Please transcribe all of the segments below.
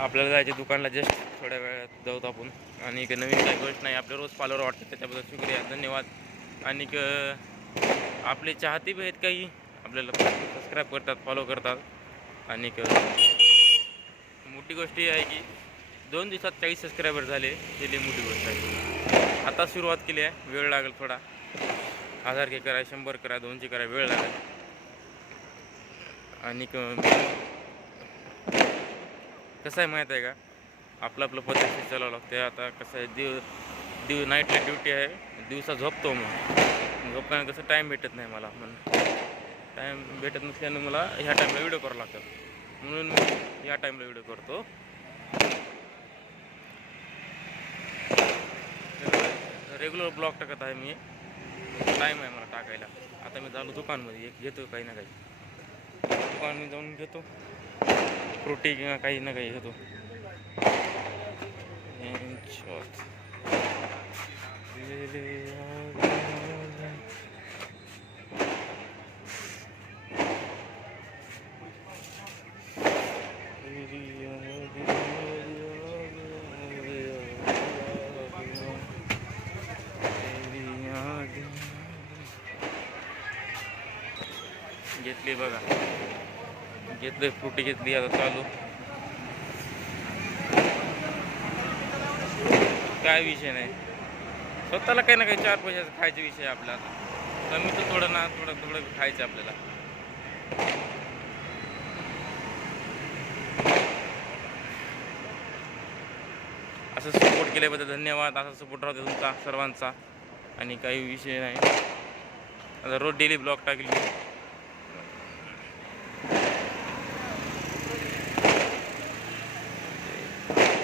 आपल्याला जायचे दुकानला, जस्ट थोड्या वेळात जाऊत आपण. आणि नवीन काही गोष्ट नाही, आपले रोज फॉलोअर वाटतात, त्याच्याबद्दल शुक्रिया, धन्यवाद. आणि आपले चाहते बी आहेत काही, आपल्याला सबस्क्राईब करतात, फॉलो करतात. आणि मोठी गोष्ट ही आहे की 2 दिवसात 40 सबस्क्रायबर झाले, ही लई मोठी गोष्ट आहे. आता सुरुवात केली आहे, वेळ लागेल थोडा. 1000 के करा, 100 करा, 200 करा, वेळ लागेल. आणि कसं आहे माहीत आहे का, आपलं पद्धतीने चालावं लागते. आता कसं आहे, नाईटला ड्युटी आहे, दिवसा झोपतो. मग झोपताना कसं टाईम भेटत नाही मला, म्हणून टाईम भेटत नसल्यानं मला ह्या टाईमला व्हिडिओ करावं लागतात. म्हणून मी ह्या टाईमला व्हिडिओ करतो. रेग्युलर ब्लॉग टाकत आहे मी, टाईम आहे मला टाकायला. आता मी झालो दुकानमध्ये, एक घेतो काही ना काही, दुकान जाऊन घेतो फ्रुटी किंवा काही ना काही घेतो. घेतली बघा, घेतले फ्रुटी घेतली. आता चालू काय विषय नाही, स्वतःला काही ना काही 4 पैशाचा खायचा विषय आपला. कमी तर थोडं ना थोडं खायचं आपल्याला. असं सपोर्ट केल्याबद्दल धन्यवाद. असा सपोर्ट राहतो तुमचा सर्वांचा. आणि काही विषय नाही, आता रोज डेली ब्लॉग टाकली.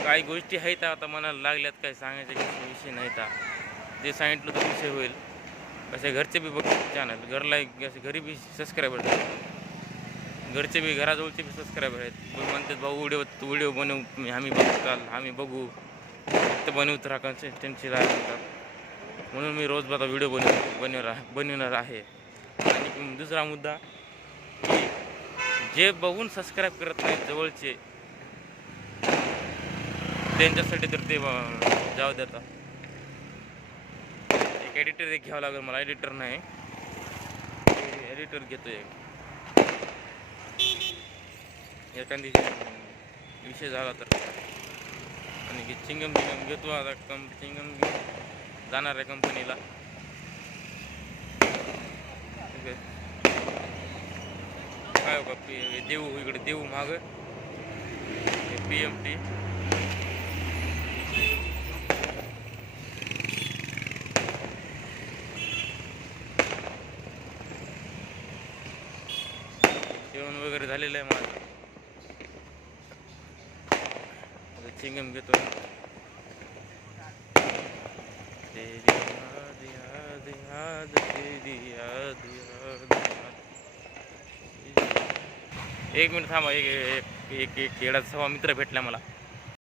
काही गोष्टी आहेत आता मनाला लागल्यात, काही सांगायचे विषय नाही. तर जे सांगितलं तर विषय होईल. कसे घरचे बी बघतात चॅनल, घरला असे घरी बी सबस्क्रायबर आहेत, घरचे बी घराजवळचे बी सबस्क्रायबर आहेत. म्हणतात भाऊ व्हिडिओ बनवू, आम्ही बघू, फक्त बनवत राहा, कन्सिस्टन्सी राहतात. म्हणून मी रोज आता व्हिडिओ बनवणार आहे. आणि दुसरा मुद्दा की जे बघून सबस्क्राईब करत नाहीत जवळचे, त्यांच्यासाठी तर ते जाऊ देतात. एक एडिटर घ्यावं लागेल मला, एडिटर नाही, एडिटर घेतो एखादी विषय झाला तर. आणि चिंगम घेतो आता, चिंगम जाणार आहे कंपनीला. काय हो देऊ, इकडे देऊ माग PMT. जेवण वगैरे झालेलं आहे माझं, चिंगम घेतो. एक मिनिट थांबा, एक येडाचा सवा मित्र भेटला मला.